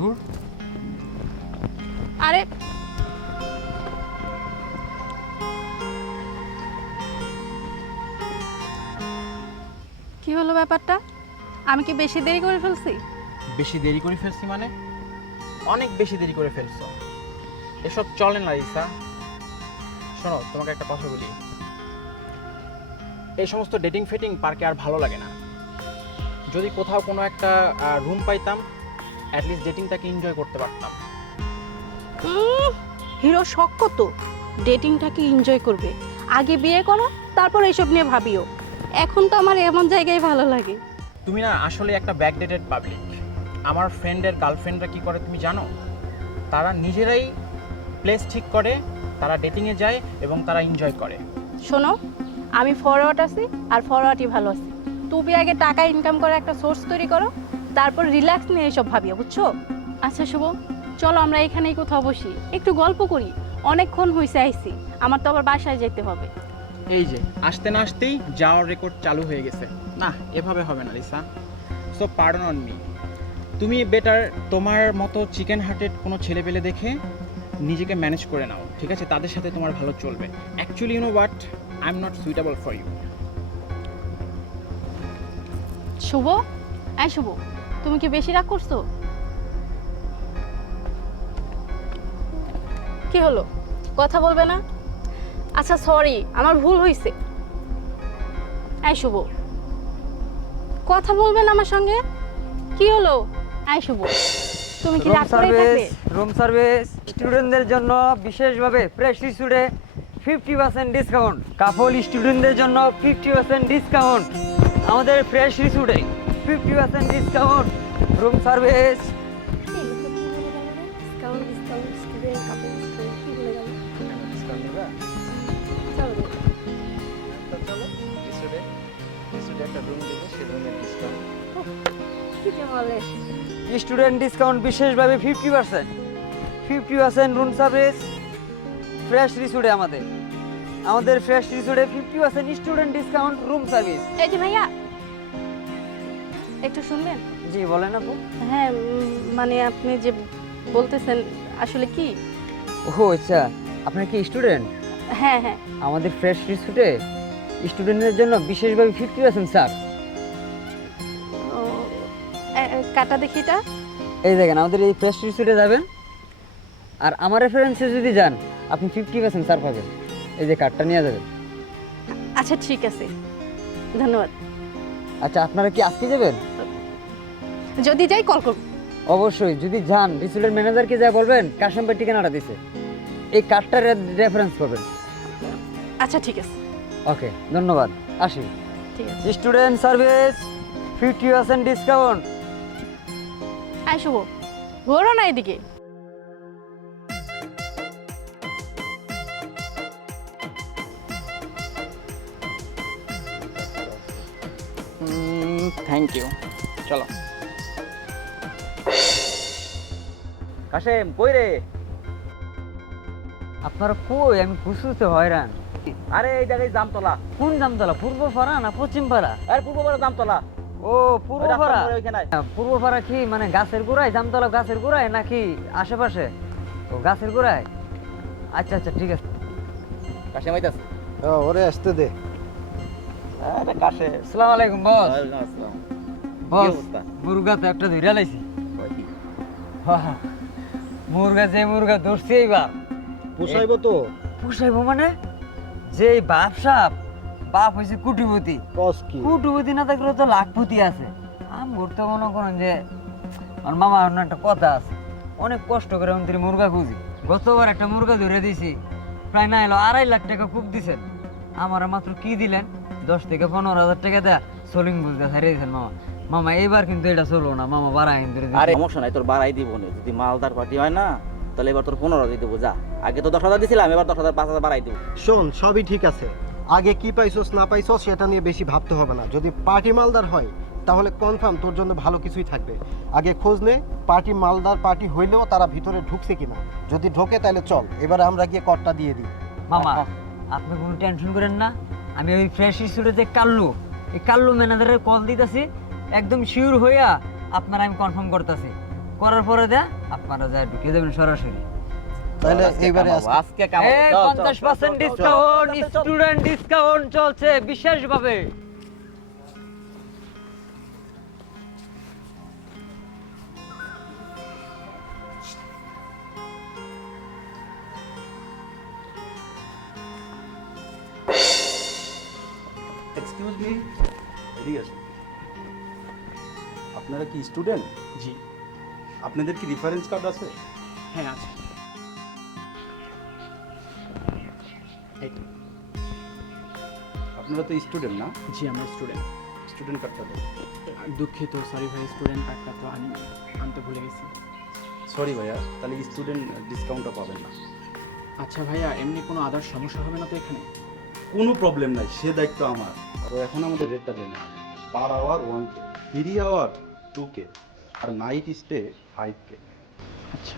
ধুর আরে। কি হলো ব্যাপারটা? আমি কি বেশি দেরি করে ফেলছি? বেশি দেরি করে ফেলছি মানে? অনেক বেশি দেরি করে ফেলছো। এসব চলে না রিসা। শোনো তোমাকে একটা কথা বলি। এই সমস্ত ডেটিং ফেটিং পার্কে আর ভালো লাগে না। যদি কোথাও কোনো একটা রুম পাইতাম অ্যাটলিস্ট ডেটিংটাকে এনজয় করতে পারতাম। হিরো শখ কত? ডেটিংটাকে এনজয় করবে। আগে বিয়ে করো তারপর এইসব নিয়ে ভাবিও। এখন তো আমার এমন জায়গায় ভালো লাগে। তুমি না আসলে একটা ব্যাকডেটেড পাবলিক আমার ফ্রেন্ডের গার্লফ্রেন্ডরা কি করে তুমি জানো? তারা নিজেরাই প্লেস ঠিক করে তারা ডেটিংয়ে যায় এবং তারা এনজয় করে। শোনো আমি ফরওয়ার্ড আছি আর ফরওয়ার্ডই ভালো আছি। তুমি আগে টাকা ইনকাম করার একটা সোর্স তৈরি করো তারপর রিল্যাক্স নিয়ে এইসব ভাবিও বুঝছ? আচ্ছা শুভ। চলো আমরা এখানেই কোথাও বসি। একটু গল্প করি। অনেকক্ষণ হয়েছে আইছি আমার তো আবার বাসায় যেতে হবে। এই যে আসতে না আসতেই যাওয়ার রেকর্ড চালু হয়ে গেছে। না এভাবে হবে না Lisa. So pardon on me তুমি বেটার তোমার মতো চিকেন হার্টেড কোনো ছেলে পেলে দেখে নিজেকে ম্যানেজ করে নাও ঠিক আছে? তাদের সাথে তোমার ভালো চলবে। Actually you know what I am not suitable for you Shubho? এই শুভ। তুমি কি বেশি রাগ করছ? কি হলো? কথা বলবে না? আচ্ছা সরি আমার ভুল হয়েছে এই শুভ। কথা বলবেন আমার সঙ্গে? কি হলো? এই শুভ। তুমি কি রাগ করে থাকবে? রুম সার্ভিস স্টুডেন্টদের জন্য বিশেষভাবে ফ্রেশ রিসুডে ফিফটি পার্সেন্ট ডিসকাউন্ট কাপল স্টুডেন্টদের জন্য ফিফটি পার্সেন্ট ডিসকাউন্ট আমাদের fresh রিসুডে fifty percent discount room service discount discount student discount student বিশেষভাবে fifty percent fifty percent room service fresh রিসুডে আমাদের। আমাদের fresh রিসুডে fifty percent student discount room service এই যে ভাইয়া একটু শুনবেন? জি বলেন আপু। হ্যাঁ মানে আপনি যে বলতেছেন আসলে কি? ও আচ্ছা। আপনার কি স্টুডেন্ট? হ্যাঁ হ্যাঁ। আমাদের ফ্রেশ রিসুটে স্টুডেন্টদের জন্য বিশেষভাবে ফিফটি পার্সেন্ট স্যার। কাটা দেখি এটা। এই দেখেন আমাদের এই ফ্রেশ রিসুটে যাবেন। আর আমার রেফারেন্সে যদি যান আপনি ফিফটি পার্সেন্ট স্যার পাবেন। এই যে কার্ডটা নিয়ে যাবেন। আচ্ছা ঠিক আছে। ধন্যবাদ। আচ্ছা আপনারা কি আজকে যাবেন? যদি যাই কল করব। অবশ্যই যদি যান রিসুটের ম্যানেজারকে যা বলবেন কাশেমবার ঠিকানাটা দিছে। এই কার্ডটার রেফারেন্স করবেন। আচ্ছা ঠিক আছে। ওকে ধন্যবাদ। আসি। ঠিক আছে। Student service fifty percent discount আয় শুভ। ঘোরো না এদিকে। থ্যাংক ইউ চলো। কাশেম কই রে? আপনারা কই? আমি খুশুতে হয়রান। আরে এই জায়গায় জামতলা। কোন জামতলা? পূর্ব পাড়া না পশ্চিম পাড়া আরে পূর্ব পাড়া জামতলা ও পূর্ব পাড়া পূর্ব পাড়া কি? মানে গাছের গোড়ায়? জামতলা গাছের গোড়ায় নাকি আশেপাশে? ও গাছের গোড়ায়? আচ্ছা আচ্ছা ঠিক আছে। কাশে মাইতাস ওরে আসতে দে। আরে কাশে। আসসালামু আলাইকুম বস। ওয়ালাইকুম আসসালাম। বস অবস্থা? একটা ধরে লাইছি। কি? মুরগা যে মুরগা ধরছি এইবার। পোষাইবো তো। পুষাইবো মানে? যে বাপ সাপ বাপ হয়েছে কুটিপতি কুটুপতি না থাকলে তো লাখপতি আছে। আমি ঘুরতে মনে করেন যে আমার মামা অন্য একটা কথা আছে। অনেক কষ্ট করে আমি মুরগা খুঁজি। গতবার একটা মুরগা ধরে দিছি প্রায় না এলো আড়াই লাখ টাকা খুব দিছেন। আমার মাত্র কি দিলেন? দশ থেকে পনেরো হাজার টাকা দেয়া সোলিং বুঝতে হারিয়ে দিয়েছেন মামা। মামা এইবার কিন্তু এটা চলবো না মামা বাড়াই ধরে আরে সমস্যা নাই তোর বাড়াই দিব নে। যদি মালদার পার্টি হয় না তাহলে এবার তোর পনেরো দিয়ে দেবো যা। আগে তো দশ হাজার দিছিলাম এবার দশ হাজার পাঁচ হাজার বাড়াই দেবো। শোন সবই ঠিক আছে। আগে কি পাইছস না পাইছস সেটা নিয়ে বেশি ভাবতে হবে না। যদি পার্টি মালদার হয় তাহলে কনফার্ম তোর জন্য ভালো কিছুই থাকবে। আগে খোঁজ নে পার্টি মালদার পার্টি হইলেও তারা ভিতরে ঢুকছে কিনা। যদি ঢোকে তাহলে চল এবার আমরা গিয়ে করটা দিয়ে দিই। মামা আপনি কোনো টেনশন করেন না আমি ওই ফ্রেশ যে কাল্লু। এই কাল্লু ম্যানেজারের কল দিতেছি একদম শিওর হইয়া আপনারা আমি কনফার্ম করতেছি করার পরে দেয়া আপনারা যা ঢুকে যাবেন সরাসরি তাহলে এইবারে আজকে কামাবো। এই চল, চল, পঞ্চাশ পার্সেন্ট চল, চল, চল। ডিসকাউন্ট স্টুডেন্ট ডিসকাউন্ট চলছে বিশেষভাবে এক্সকিউজ কি স্টুডেন্ট জি। আপনাদের কি রেফারেন্স কার্ড আছে? হ্যাঁ আছে। এই তো। আপনারা তো স্টুডেন্ট না? জি আমরা স্টুডেন্ট স্টুডেন্ট কার্ডটা দেন। দুঃখিত সরি ভাই স্টুডেন্ট কার্ডটা তো আনি আনতে ভুলে গেছি। সরি ভাইয়া তাহলে স্টুডেন্ট ডিসকাউন্টটা পাবেন না। আচ্ছা ভাইয়া এমনি কোনো আদার সমস্যা হবে না তো এখানে? কোনো প্রবলেম নাই সে দায়িত্ব আমার। তো এখন আমাদের রেটটা দেন। Per hour one three hour two K আর নাইট স্টে ফাইভ কে আচ্ছা।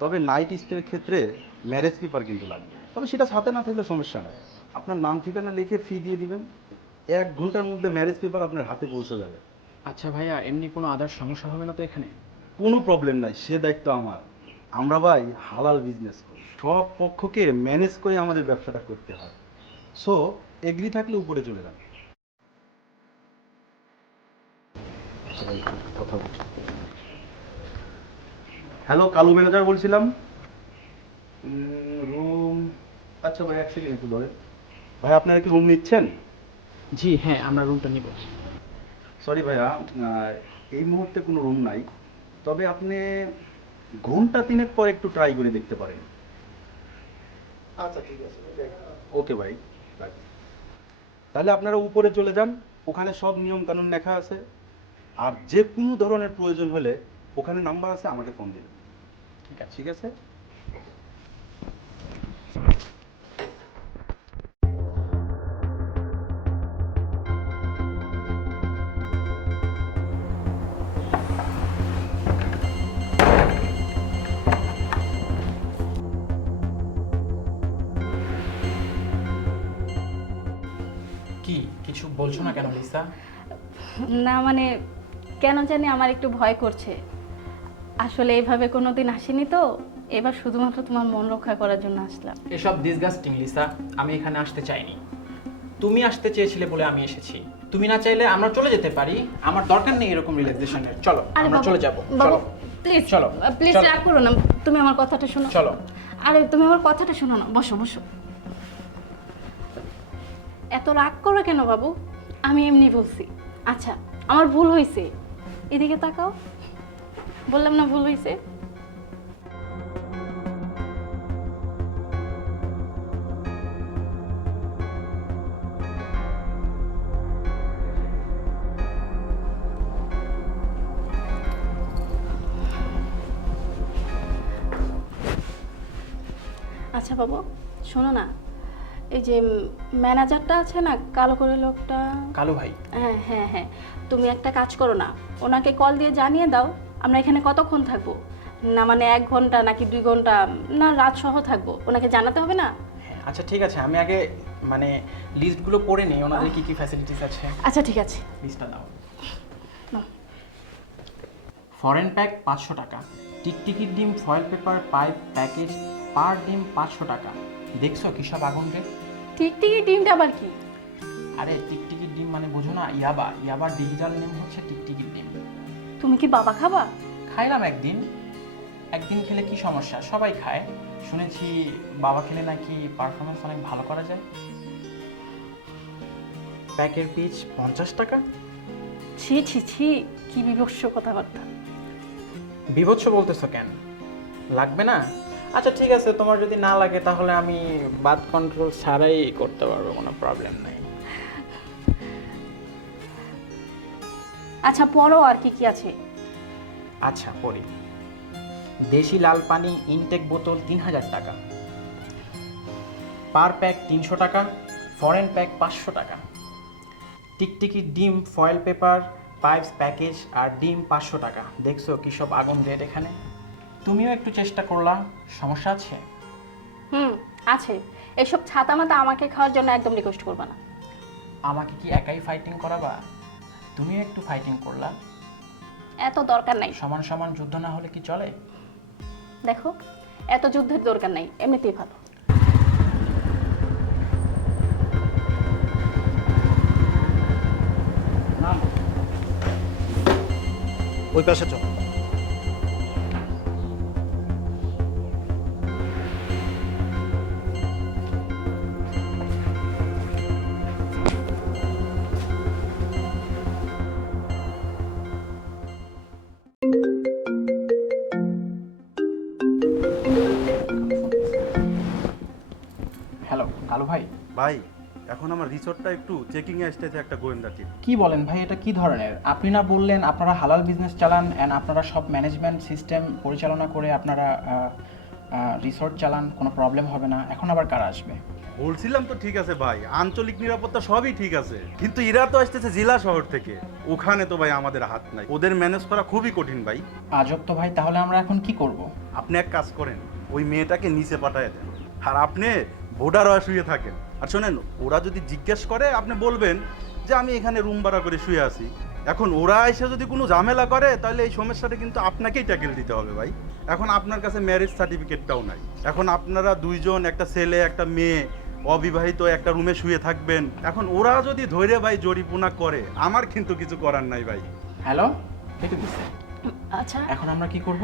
তবে নাইট স্টের ক্ষেত্রে ম্যারেজ পেপার কিন্তু লাগবে। তবে সেটা সাথে না থাকলে সমস্যা নাই। আপনার নাম ঠিকানা লিখে ফি দিয়ে দিবেন। এক ঘণ্টার মধ্যে ম্যারেজ পেপার আপনার হাতে পৌঁছে যাবে। আচ্ছা ভাইয়া এমনি কোনো আদার সমস্যা হবে না তো এখানে? কোনো প্রবলেম নাই সে দায়িত্ব আমার। আমরা ভাই হালাল বিজনেস করি। সব পক্ষকে ম্যানেজ করে আমাদের ব্যবসাটা করতে হয়। সো এগ্রি থাকলে উপরে চলে যান। কথা বলছি। হ্যালো কালু ম্যানেজার বলছিলাম। রুম আচ্ছা ভাই এক সেকেন্ড একটু ধরে ভাই আপনারা কি রুম নিচ্ছেন? জি হ্যাঁ আমরা রুমটা নিব। সরি ভাইয়া এই মুহূর্তে কোনো রুম নাই। তবে আপনি ঘণ্টা তিনেক পর একটু ট্রাই করে দেখতে পারেন। আচ্ছা ঠিক আছে ওকে ভাই। তাহলে আপনারা উপরে চলে যান। ওখানে সব নিয়ম কানুন লেখা আছে। আর যে কোনো ধরনের প্রয়োজন হলে ওখানে নাম্বার আছে আমাকে ফোন দিন ঠিক আছে? ঠিক আছে। কি? কিছু বলছো না কেন লিসা না মানে কেন জানি আমার একটু ভয় করছে। আসলে এইভাবে কোনো দিন আসিনি তো এবার শুধুমাত্র তোমার মন রক্ষা করার জন্য আসলাম। এসব ডিসগাস্টিং লিসা আমি এখানে আসতে চাইনি। তুমি আসতে চেয়েছিলে বলে আমি এসেছি। তুমি না চাইলে আমরা চলে যেতে পারি। আমার দরকার নেই এরকম রিল্যাক্সেশনের চলো আমরা চলে যাব। চলো। প্লিজ চলো, প্লিজ চলো। রাগ করো না। তুমি আমার কথাটা শোনো। চলো। আরে তুমি আমার কথাটা শোনো না। বসো বসো। এত রাগ করো কেন বাবু? আমি এমনি বলছি। আচ্ছা আমার ভুল হয়েছে এদিকে তাকাও। বললাম না ভুল হয়েছে আচ্ছা বাবু শোনো না। এই যে ম্যানেজারটা আছে না কালো করে লোকটা? কালো ভাই। হ্যাঁ হ্যাঁ হ্যাঁ। তুমি একটা কাজ করো না ওনাকে কল দিয়ে জানিয়ে দাও আমরা এখানে কতক্ষণ থাকব? না মানে এক ঘণ্টা নাকি দুই ঘণ্টা? না রাত সহ থাকব। ওনাকে জানাতে হবে না? হ্যাঁ, আচ্ছা ঠিক আছে আমি আগে মানে লিস্টগুলো পড়ে নিই ওনাদের কি কি ফ্যাসিলিটিস আছে। আচ্ছা ঠিক আছে। লিস্টটা দাও ফরেন প্যাক পাঁচশো টাকা টিকটিকির ডিম foil paper pipe package per ডিম পাঁচশো টাকা। দেখছ কি সব আগুন রে টিকটিকি ডিমটা আবার কি? আরে টিকটিকির ডিম মানে বুঝো না ইয়াবা। ইয়াবার ডিজিটাল নেম হচ্ছে টিকটিকির ডিম। তুমি কি বাবা খাবা? খাইলাম একদিন। একদিন খেলে কি সমস্যা? সবাই খায়। শুনেছি বাবা খেলে নাকি পারফরমেন্স অনেক ভালো করা যায়। প্যাকের পিচ পঞ্চাশ টাকা? ছি ছি ছি কি বিভৎস কথাবার্তা। বিভৎস বলতেছো কেন? লাগবে না? আচ্ছা ঠিক আছে তোমার যদি না লাগে তাহলে আমি বাদ কন্ট্রোল ছাড়াই করতে পারব কোনো প্রবলেম নাই। আচ্ছা পড়ো আর কি কি আছে। আচ্ছা পড়ি। দেশি লাল পানি ইনটেক বোতল তিন হাজার টাকা। পার প্যাক তিনশো টাকা ফরেন প্যাক পাঁচশো টাকা। টিকটিকি ডিম ফয়েল পেপার পাইপস প্যাকেজ আর ডিম পাঁচশো টাকা। দেখছ কী সব আগুন রেট এখানে? তুমিও একটু চেষ্টা করলাম সমস্যা আছে? হুম আছে। এসব ছাতা মাতা আমাকে খাওয়ার জন্য একদম রিকোয়েস্ট করবে না। আমাকে কি একাই ফাইটিং করাবা? তুমিও একটু ফাইটিং করলা। এত দরকার নাই। সমান সমান যুদ্ধ না হলে কি চলে? দেখো এত যুদ্ধের দরকার নাই এমনিতেই ভালো। ওই পাশে চল। এখন আমার রিসোর্টটা একটু চেকিং এ আসতেছে একটা গোয়েন্দা টিম কি বলেন ভাই এটা কি ধরনের? আপনি না বললেন আপনারা হালাল বিজনেস চালান অ্যান্ড আপনারা সব ম্যানেজমেন্ট সিস্টেম পরিচালনা করে আপনারা রিসোর্ট চালান কোনো প্রবলেম হবে না। এখন আবার কারা আসবে? বলছিলাম তো ঠিক আছে ভাই আঞ্চলিক নিরাপত্তা সবই ঠিক আছে। কিন্তু এরা তো আসতেছে জেলা শহর থেকে। ওখানে তো ভাই আমাদের হাত নাই। ওদের ম্যানেজ করা খুবই কঠিন ভাই। আজব তো ভাই তাহলে আমরা এখন কি করব? আপনি এক কাজ করেন ওই মেয়েটাকে নিচে পাঠায় দেন। আর আপনি ভোটার শুয়ে থাকেন। আর শোনেন ওরা যদি জিজ্ঞেস করে আপনি বলবেন যে আমি এখানে রুম ভাড়া করে শুয়ে আছি। এখন ওরা এসে যদি কোনো ঝামেলা করে তাহলে এই সমস্যাটা কিন্তু আপনাকেই ট্যাকেল দিতে হবে ভাই। এখন আপনার কাছে ম্যারেজ সার্টিফিকেটটাও নাই। এখন আপনারা দুইজন একটা ছেলে একটা মেয়ে অবিবাহিত একটা রুমে শুয়ে থাকবেন। এখন ওরা যদি ধৈর্য ভাই জরিপুনা করে আমার কিন্তু কিছু করার নাই ভাই। হ্যালো কেটে দিচ্ছে আচ্ছা। এখন আমরা কি করব?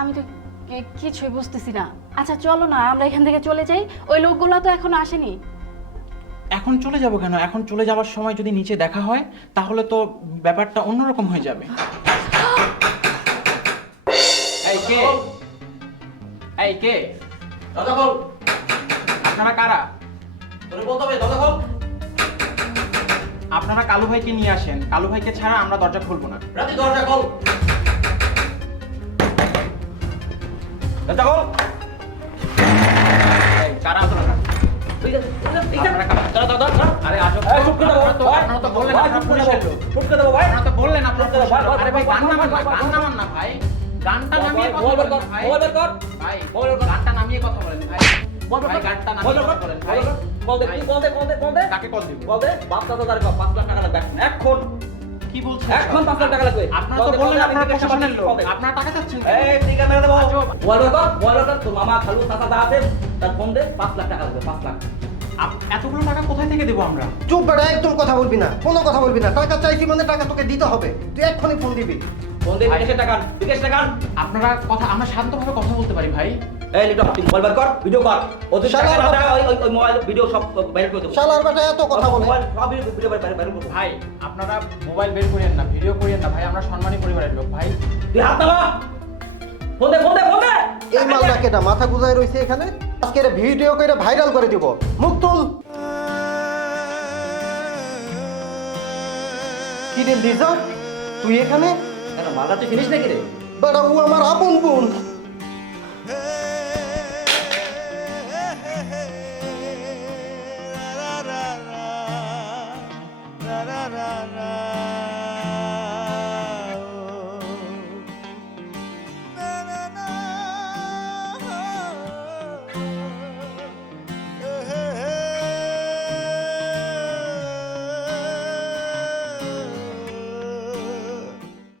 আমি তো কি- কিছুই বুঝতেছি না। আচ্ছা চলো না আমরা এখান থেকে চলে যাই। ওই লোকগুলো তো এখন আসেনি। এখন চলে যাব কেন? এখন চলে যাওয়ার সময় যদি নিচে দেখা হয় তাহলে তো ব্যাপারটা অন্যরকম হয়ে যাবে। এই কে? এই কে? দরজা খোল। আপনারা কারা? তোরে বলতে হবে দরজা খোল। আপনারা কালু ভাইকে নিয়ে আসেন। কালু ভাইকে ছাড়া আমরা দরজা খুলবো না। রাতে দরজা খোল। গানটা নামিয়ে কথা বলেন ভাই। মোবাইল বের কর। ভাই মোবাইল বের কর। গানটা নামিয়ে কথা বলেন ভাই। বল ভাই গানটা বল নামিয়ে বল কথা বলেন ভাই। বল দে ভাই, তুই বল দে বল দে বল দে। কাকে কল দিব? বল দে বাপ দাদা কর 5 লাখ টাকা লাগবে এখন কি বলছেন এখন 5 টাকা লাগবে। আপনারা তো বললেন আপনারা প্রশাসনের লোক। আপনারা টাকা চাচ্ছেন এই ঠিক আছে দেবো কর কর তোর মামা খালু চাচা যা আছে তার ফোন দে 5 লাখ টাকা লাগবে 5 লাখ। এতগুলো টাকা কোথায় থেকে দেবো আমরা? চুপ বেটা একদম কথা বলবি না কোনো কথা বলবি না। টাকা চাইছি মানে টাকা তোকে দিতে হবে। তুই এক্ষুনি ফোন দিবি। ফোন দে বিদেশের টাকা টাকা আপনারা কথা আমরা শান্তভাবে কথা বলতে পারি ভাই। এই লিটন তুই মোবাইল বের কর ভিডিও কর ওদের শালা ওই ওই- ওই মোবাইল ভিডিও সব বাইরে করে দেবো। শালার বেটা এত কথা বলে। মোবাইল সব ভিডিও বাইরে বাইরে ভাই আপনারা মোবাইল বের করেন না ভিডিও করেন না। ভাই আমরা সম্মানী পরিবারের লোক ভাই। তুই হাত নামা। ফোন দে ফোন দে ফোন দে। এই মালটা কেটা মাথা গুজায় রয়েছে এখানে? আজকে এটা ভিডিও করে ভাইরাল করে দিব। মুখ তুল। কি রে লিজা তুই এখানে? কেন মালটা তুই ফিনিশ নাকি রে? বেটা ও আমার আপন বোন।